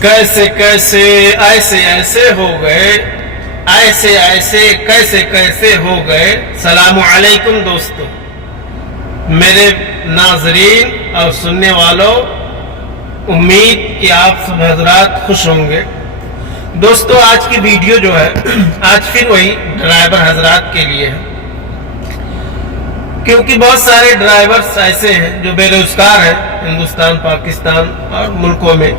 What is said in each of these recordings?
कैसे कैसे ऐसे ऐसे हो गए, ऐसे ऐसे कैसे कैसे हो गए। सलाम अलैकुम दोस्तों, मेरे नाजरीन और सुनने वालों, उम्मीद कि आप सब हजरात खुश होंगे। दोस्तों आज की वीडियो जो है आज फिर वही ड्राइवर हजरात के लिए है, क्योंकि बहुत सारे ड्राइवर्स ऐसे हैं जो बेरोजगार हैं हिंदुस्तान, पाकिस्तान और मुल्कों में।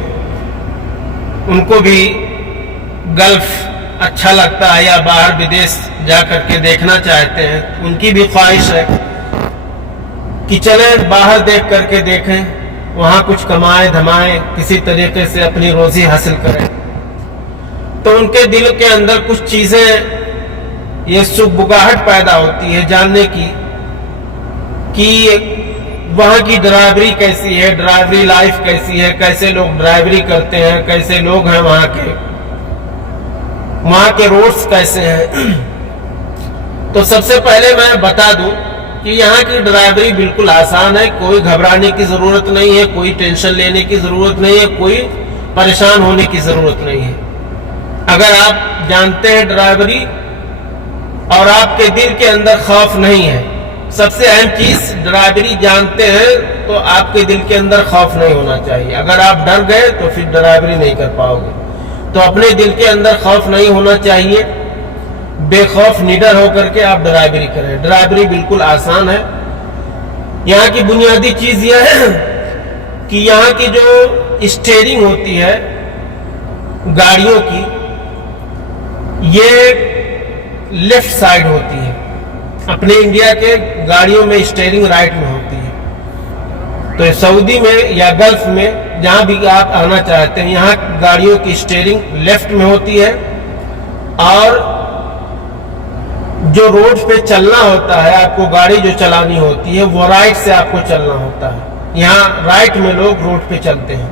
उनको भी गल्फ अच्छा लगता है या बाहर विदेश जा करके देखना चाहते हैं। उनकी भी ख्वाहिश है कि चले बाहर देख करके देखें, वहाँ कुछ कमाए धमाए, किसी तरीके से अपनी रोजी हासिल करें। तो उनके दिल के अंदर कुछ चीज़ें ये सुगबुगाहट पैदा होती है जानने की कि वहाँ की ड्राइवरी कैसी है, ड्राइवरी लाइफ कैसी है, कैसे लोग ड्राइवरी करते हैं, कैसे लोग हैं वहाँ के रोड्स कैसे हैं। तो सबसे पहले मैं बता दूं कि यहाँ की ड्राइवरी बिल्कुल आसान है, कोई घबराने की ज़रूरत नहीं है, कोई टेंशन लेने की ज़रूरत नहीं है, कोई परेशान होने की ज़रूरत नहीं है। अगर आप जानते हैं ड्राइवरी और आपके दिल के अंदर खौफ नहीं है, सबसे अहम चीज ड्राइवरी जानते हैं तो आपके दिल के अंदर खौफ नहीं होना चाहिए। अगर आप डर गए तो फिर ड्राइवरी नहीं कर पाओगे। तो अपने दिल के अंदर खौफ नहीं होना चाहिए, बेखौफ निडर होकर के आप ड्राइवरी करें। ड्राइवरी बिल्कुल आसान है। यहाँ की बुनियादी चीज यह है कि यहाँ की जो स्टीयरिंग होती है गाड़ियों की, ये लेफ्ट साइड होती है। अपने इंडिया के गाड़ियों में स्टीयरिंग राइट में होती है। तो सऊदी में या गल्फ में जहां भी आप आना चाहते हैं, यहाँ गाड़ियों की स्टीयरिंग लेफ्ट में होती है और जो रोड पे चलना होता है, आपको गाड़ी जो चलानी होती है वो राइट से आपको चलना होता है। यहाँ राइट में लोग रोड पे चलते हैं,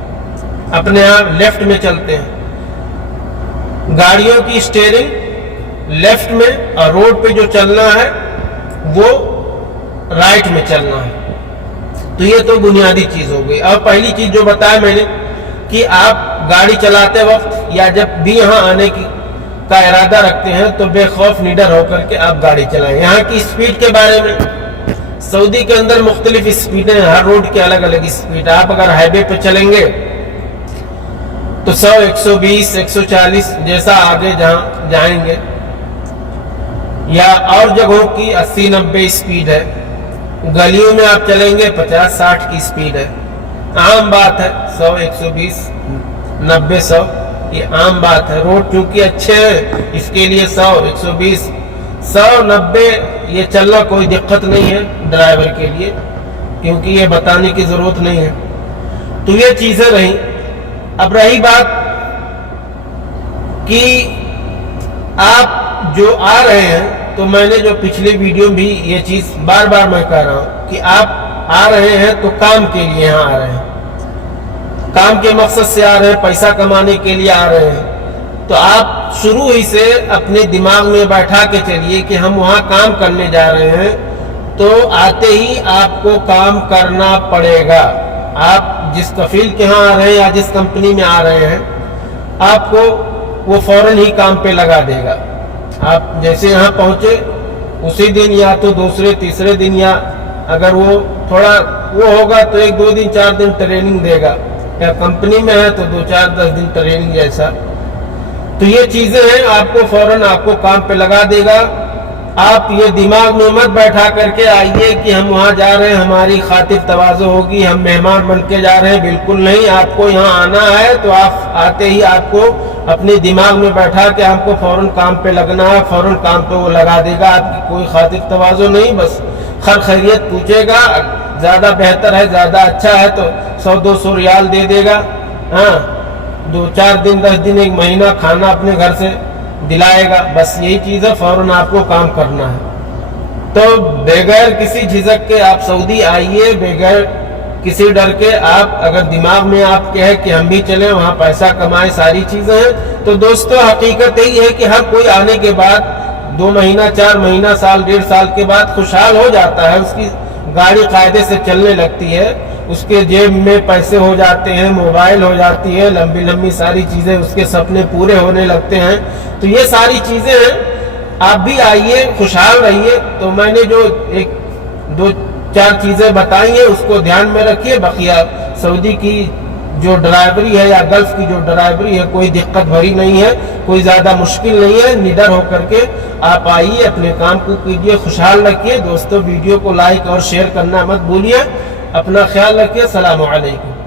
अपने यहाँ लेफ्ट में चलते हैं। गाड़ियों की स्टीयरिंग लेफ्ट में और रोड पे जो चलना है वो राइट में चलना है। तो ये तो बुनियादी चीज हो गई। और पहली चीज जो बताया मैंने कि आप गाड़ी चलाते वक्त या जब भी यहाँ आने का इरादा रखते हैं तो बेखौफ निडर होकर के आप गाड़ी चलाएं। यहाँ की स्पीड के बारे में, सऊदी के अंदर मुख्तलिफ स्पीडें हैं, हर रोड की अलग अलग स्पीड। आप अगर हाईवे पे चलेंगे तो 100, 120, 140 जैसा आगे जहाँ जाएंगे, या और जगहों की 80-90 स्पीड है। गलियों में आप चलेंगे 50-60 की स्पीड है। आम बात है 100, 120, 90, 100 ये आम बात है। रोड चूंकि अच्छे हैं इसके लिए 100, 120, 100, 90 ये चलना कोई दिक्कत नहीं है ड्राइवर के लिए, क्योंकि ये बताने की जरूरत नहीं है। तो ये चीजें रही। अब रही बात कि आप जो आ रहे हैं, तो मैंने जो पिछली वीडियो भी ये चीज बार बार मैं कह रहा हूं कि आप आ रहे हैं तो काम के लिए यहाँ आ रहे हैं, काम के मकसद से आ रहे हैं, पैसा कमाने के लिए आ रहे हैं। तो आप शुरू ही से अपने दिमाग में बैठा के चलिए कि हम वहाँ काम करने जा रहे हैं, तो आते ही आपको काम करना पड़ेगा। आप जिस कफील के यहाँ आ रहे हैं या जिस कंपनी में आ रहे हैं, आपको वो फौरन ही काम पे लगा देगा। आप जैसे यहाँ पहुंचे उसी दिन या तो दूसरे तीसरे दिन, या अगर वो थोड़ा वो होगा तो 1-2 दिन 4 दिन ट्रेनिंग देगा, या कंपनी में है तो 2-4-10 दिन ट्रेनिंग जैसा। तो ये चीजें हैं, आपको फौरन आपको काम पे लगा देगा। आप ये दिमाग में मत बैठा करके आइए कि हम वहाँ जा रहे हैं, हमारी खातिर तवाज़ो होगी, हम मेहमान बन के जा रहे हैं। बिल्कुल नहीं। आपको यहाँ आना है तो आप आते ही आपको अपने दिमाग में बैठा के हमको फौरन काम पे लगना है, फौरन काम पे वो लगा देगा। आपकी कोई खातिर तवाज़ो नहीं, बस खैर खैरियत पूछेगा, ज़्यादा बेहतर है, ज़्यादा अच्छा है तो 100-200 रियाल दे देगा। हाँ, 2-4 दिन 10 दिन 1 महीना खाना अपने घर से दिलाएगा। बस यही चीज़ है, फौरन आपको काम करना है। तो बगैर किसी झिझक के आप सऊदी आइए, बगैर किसी डर के। आप अगर दिमाग में आपके है कि हम भी चलें वहाँ पैसा कमाएं, सारी चीजें हैं, तो दोस्तों हकीकत यही है कि हर कोई आने के बाद 2 महीना 4 महीना साल 1.5 साल के बाद खुशहाल हो जाता है, उसकी गाड़ी कायदे से चलने लगती है। اس کے جیب میں پیسے ہو جاتے ہیں, موبائل ہو جاتی ہے, لمبی لمبی ساری چیزیں, اس کے سپنے پورے ہونے لگتے ہیں. تو یہ ساری چیزیں ہیں. آپ بھی آئیے, خوشحال رہیے. تو میں نے جو ایک دو چار چیزیں بتائی ہیں اس کو دھیان میں رکھیے. بقیہ سعودی کی جو ڈرائیوری ہے یا گلف کی جو ڈرائیوری ہے کوئی دقت بھری نہیں ہے, کوئی زیادہ مشکل نہیں ہے. نڈر ہو کر کے آپ آئیے, اپنے کام کو کیجیے, خوشحال رکھیے. دوستو ویڈیو کو لائک اور شیئر کرنا مت بھولیے. اپنا خیال رکھیے. السلام علیکم.